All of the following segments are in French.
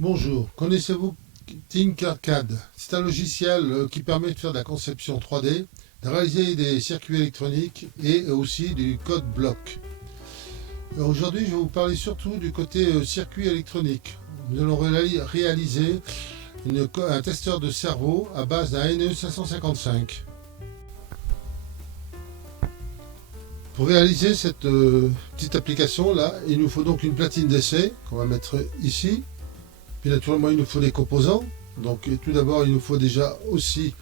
Bonjour, connaissez-vous Tinkercad? C'est un logiciel qui permet de faire de la conception 3D, de réaliser des circuits électroniques et aussi du code block. Aujourd'hui, je vais vous parler surtout du côté circuit électronique. Nous allons réaliser un testeur de cerveau à base d'un NE555. Pour réaliser cette petite application là, il nous faut donc une platine d'essai qu'on va mettre ici. Puis naturellement, il nous faut des composants. Donc tout d'abord, il nous faut déjà aussi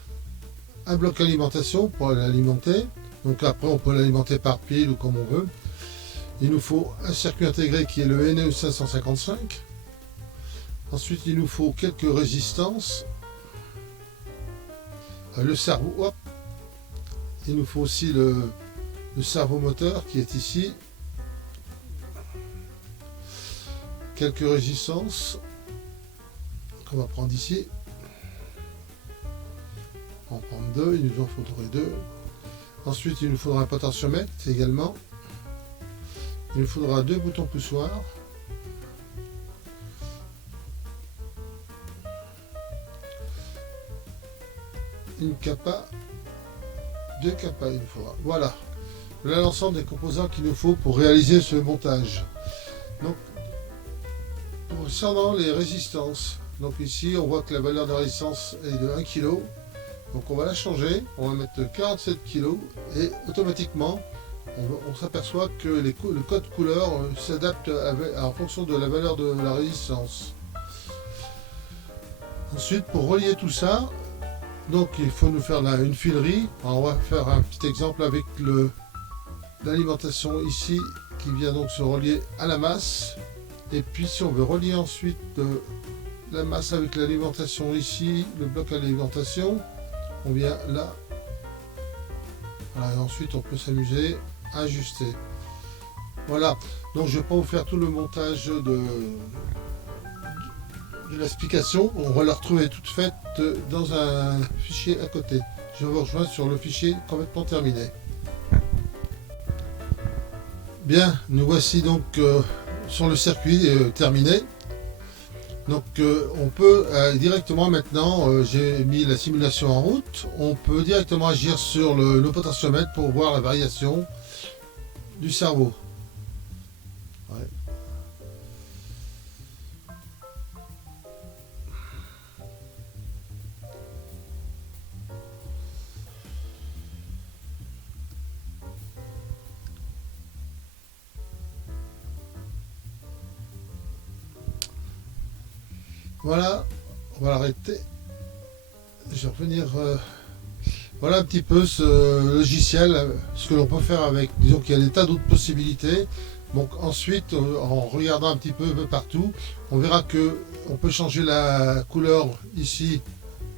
un bloc alimentation pour l'alimenter. Donc après, on peut l'alimenter par pile ou comme on veut. Il nous faut un circuit intégré qui est le NE555. Ensuite, il nous faut quelques résistances. Le cerveau, hop. Il nous faut aussi le cerveau moteur qui est ici. Quelques résistances. On va prendre ici. On va prendre deux, il nous en faudrait deux. Ensuite, il nous faudra un potentiomètre également. Il nous faudra deux boutons poussoirs. Une capa, deux capas il nous faudra. Voilà l'ensemble des composants qu'il nous faut pour réaliser ce montage. Donc, concernant les résistances, donc ici on voit que la valeur de résistance est de 1 kg. Donc on va la changer, on va mettre 47 kg et automatiquement on s'aperçoit que le code couleur s'adapte en fonction de la valeur de la résistance. Ensuite, pour relier tout ça, donc il faut nous faire une filerie. Alors, on va faire un petit exemple avec l'alimentation ici qui vient donc se relier à la masse. Et puis si on veut relier ensuite la masse avec l'alimentation ici, le bloc alimentation, on vient là. Voilà, et ensuite on peut s'amuser à ajuster. Voilà, donc je ne vais pas vous faire tout le montage de l'explication. On va la retrouver toute faite dans un fichier à côté. Je vous rejoins sur le fichier complètement terminé. Bien, nous voici donc sur le circuit terminé. Donc on peut directement maintenant, j'ai mis la simulation en route, on peut directement agir sur le potentiomètre pour voir la variation du cerveau. Ouais. Voilà, on va l'arrêter. Je vais revenir. Voilà un petit peu ce logiciel, ce que l'on peut faire avec. Disons qu'il y a des tas d'autres possibilités. Donc ensuite, en regardant un petit peu partout, on verra que on peut changer la couleur ici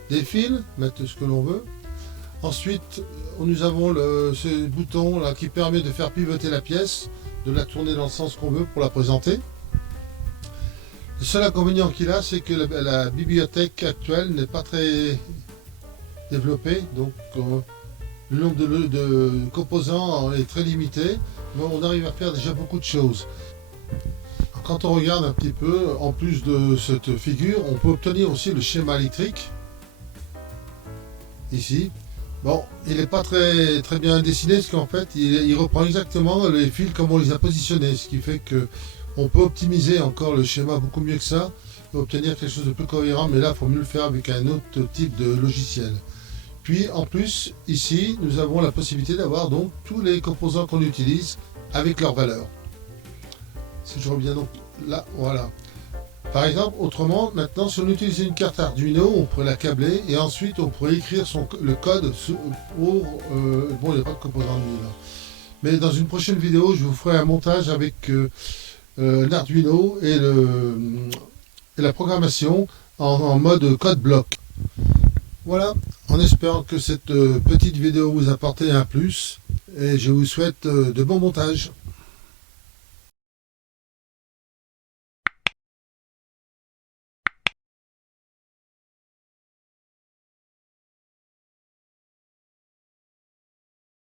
des fils, mettre ce que l'on veut. Ensuite, nous avons ce bouton là qui permet de faire pivoter la pièce, de la tourner dans le sens qu'on veut pour la présenter. Le seul inconvénient qu'il a, c'est que la bibliothèque actuelle n'est pas très développée, donc le nombre de composants est très limité, mais on arrive à faire déjà beaucoup de choses. Quand on regarde un petit peu, en plus de cette figure, on peut obtenir aussi le schéma électrique, ici. Bon, il n'est pas très bien dessiné, parce qu'en fait, il reprend exactement les fils comme on les a positionnés, ce qui fait que on peut optimiser encore le schéma beaucoup mieux que ça et obtenir quelque chose de plus cohérent, mais là il faut mieux le faire avec un autre type de logiciel. Puis en plus, ici, nous avons la possibilité d'avoir donc tous les composants qu'on utilise avec leur valeur. Si je reviens donc là, voilà. Par exemple, autrement, maintenant, si on utilisait une carte Arduino, on pourrait la câbler et ensuite on pourrait écrire le code pour... bon, il n'y a pas de composants là. Mais dans une prochaine vidéo, je vous ferai un montage avec... l'Arduino et la programmation en mode code block. Voilà, en espérant que cette petite vidéo vous apporte un plus et je vous souhaite de bons montages.